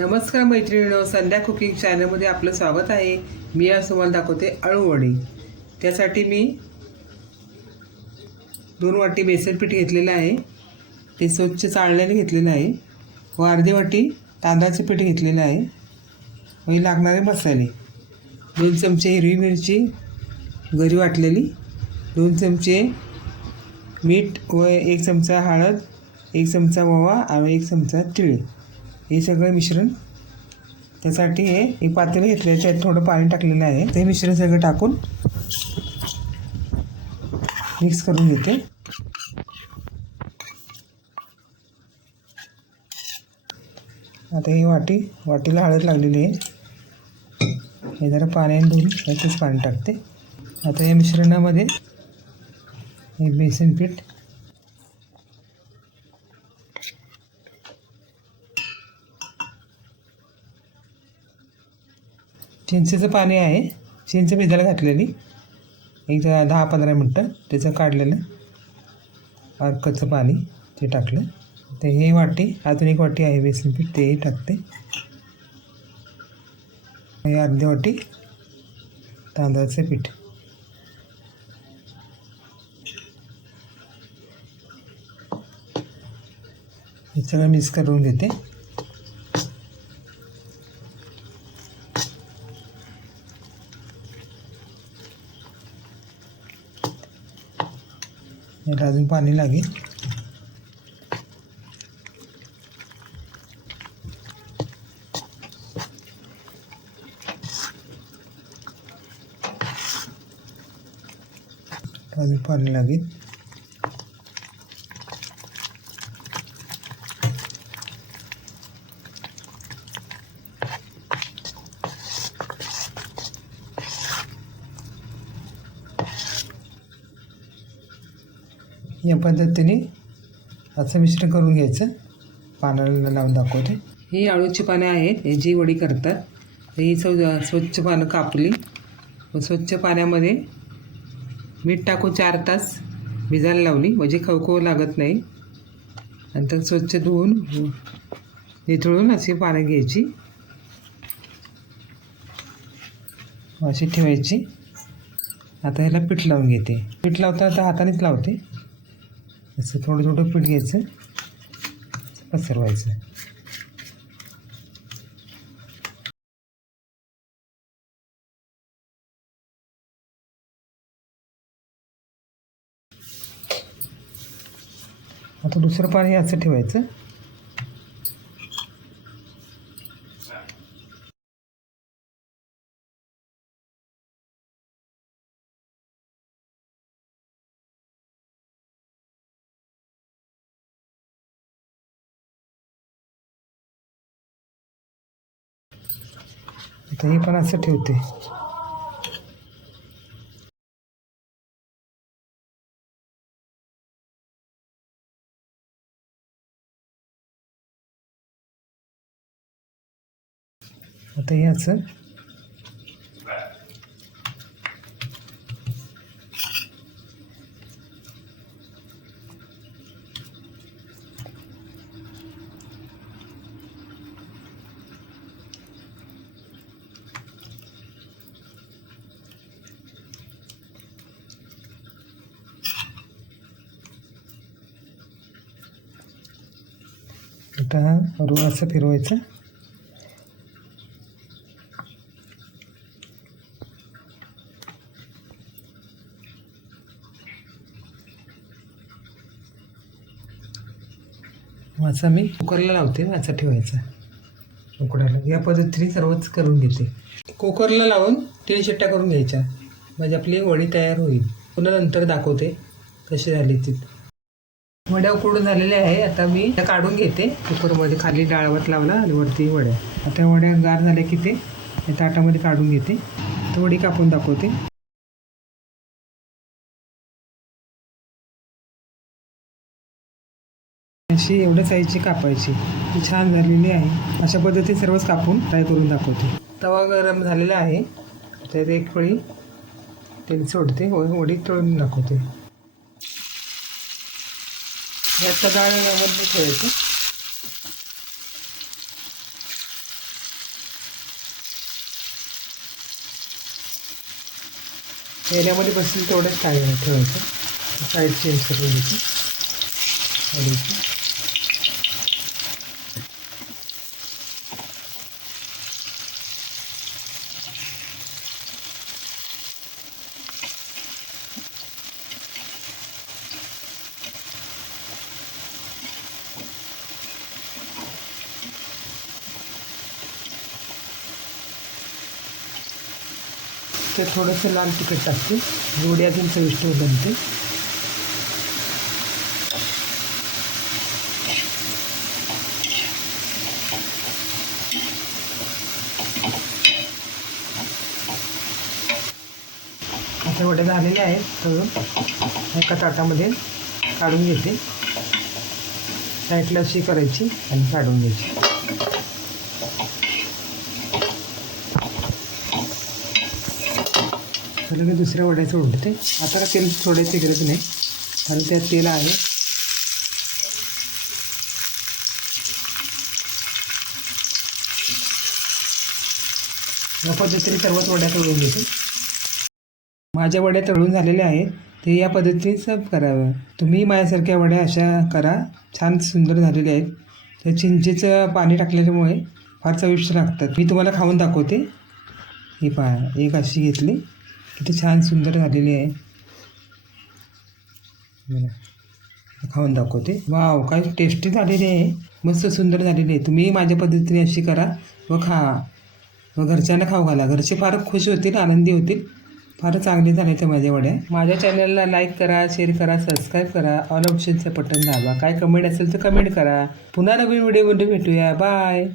नमस्कार मैत्रिणींनो संध्या कुकिंग चॅनलमध्ये आपलं स्वागत आहे. मी आज तुम्हाला दाखवते अळूवडी त्यासाठी मी दोन वाटी बेसन पीठ घेतलेलं आहे. ते स्वच्छ चाळण्याने घेतलेलं आहे. व अर्धी वाटी तांदळाचं पीठ घेतलेलं आहे. व हे लागणारे मसाले. दोन चमचे हिरवी मिरची गरी वाटलेली. दोन चमचे मीठ व एक चमचा हळद एक चमचा ओवा आणि एक चमचा तिळ. हे सगळं मिश्रण त्यासाठी हे एक पातेलं घेतल्याचे त्यात थोडं पाणी टाकलेलं आहे. ते मिश्रण सगळं टाकून मिक्स करून घेते. आता ही वाटी वाटीला हळद लागलेली आहे. हे जरा पाण्याने धुवून याचंच पाणी टाकते. आता या मिश्रणामध्ये हे बेसन पीठ चिंचेचं पाणी आहे. चिंच भिजायला घातलेली. एक दहा पंधरा मिनटं त्याचं काढलेलं. अर्कचं पाणी ते टाकलं. ते हे वाटी अजून एक वाटी आहे बेसन पीठ तेही टाकते. हे अर्धी वाटी तांदळाचं पीठ. हे सगळं मिक्स करून घेते. याला अजून पाणी लागेल. अजून पाणी लागेल. या पद्धतीने असं मिश्रण करून घ्यायचं. पानाला लावून दाखवते. ही आळूची पाने आहेत याची वडी करतात ही सौ स्वच्छ पानं कापली. व स्वच्छ पाण्यामध्ये मीठ टाकून चार तास भिजायला लावली. म्हणजे खवखव लागत नाही. नंतर स्वच्छ धुवून निथळून अशी पानं घ्यायची. अशी ठेवायची. आता ह्याला पीठ लावून घेते. पीठ लावता आता हातानेच लावते. असं थोडं थोडं पीठ घ्यायचं पसरवायचं. आता दुसरं पाणी असं ठेवायचं. आता हे पण असं ठेवते. आता हे असं आता हा रोल असं फिरवायचं. वाचा मी. कुकरला लावते वाचा ठेवायचा. उकडायला. या पद्धतीने सर्वच करून घेते. कुकरला लावून तीन शिट्ट्या करून घ्यायच्या. म्हणजे आपली वडी तयार होईल. पुन्हा नंतर दाखवते कशी झाली ती. वड्या उकडून झालेल्या आहे. आता मी त्या काढून घेते. कुकरमध्ये खाली डाळवत लावला आणि वरती वड्या आता वड्या गार झाल्या की ते ताटामध्ये काढून घेते. तर वडी कापून दाखवते. अशी एवढ्या साईजची कापायची. ती छान झालेली आहे. अशा पद्धतीने सर्वच कापून फ्राय करून दाखवते. तवा गरम झालेला आहे. त्यात एक फळी तेल सोडते. वडी तळून दाखवते. మెత్తదాని ముప్పు చేసి याच्यामध्ये बसेल तेवढंच काय ठेवायचं साईडची इन्सर्ट द्यायची ते थोडंसं लाल तिखट टाकते. गोडी अजून चविष्ट बनते. आता वडे झालेले आहेत. तळून एका ताटामध्ये काढून घेते. साईडला अशी करायची आणि काढून घ्यायची. झालं की दुसऱ्या वड्याचं उलटते आता का तेल सोडायची गरज नाही. कारण त्यात तेल आहे. या पद्धतीने सर्वच वड्या तळून घेते. माझ्या वड्या तळून झालेल्या आहेत. ते या पद्धतीने सर्व करावं. तुम्ही माझ्यासारख्या वड्या अशा करा. छान सुंदर झालेल्या आहेत. त्या चिंचेचं पाणी टाकल्यामुळे फार चविष्ट लागतात. मी तुम्हाला खाऊन दाखवते. ही पहा एक अशी घेतली. किती छान सुंदर झालेली आहे. बघा. खाऊन दाखवते. वाव काय टेस्टी झालेली आहे. मस्त सुंदर झालेली आहे. तुम्ही माझ्या पद्धतीने अशी करा. व खा. व घरच्यांना खाऊ घाला. घरचे फार खुश होतील आनंदी होतील. फार चांगले झाले ते माझ्या वड्या. माझ्या चॅनलला लाईक करा शेअर करा सबस्क्राईब करा. ऑल ऑप्शनचं बटन दाबा. काय कमेंट असेल तर कमेंट करा. पुन्हा नवीन व्हिडिओमध्ये भेटूया. बाय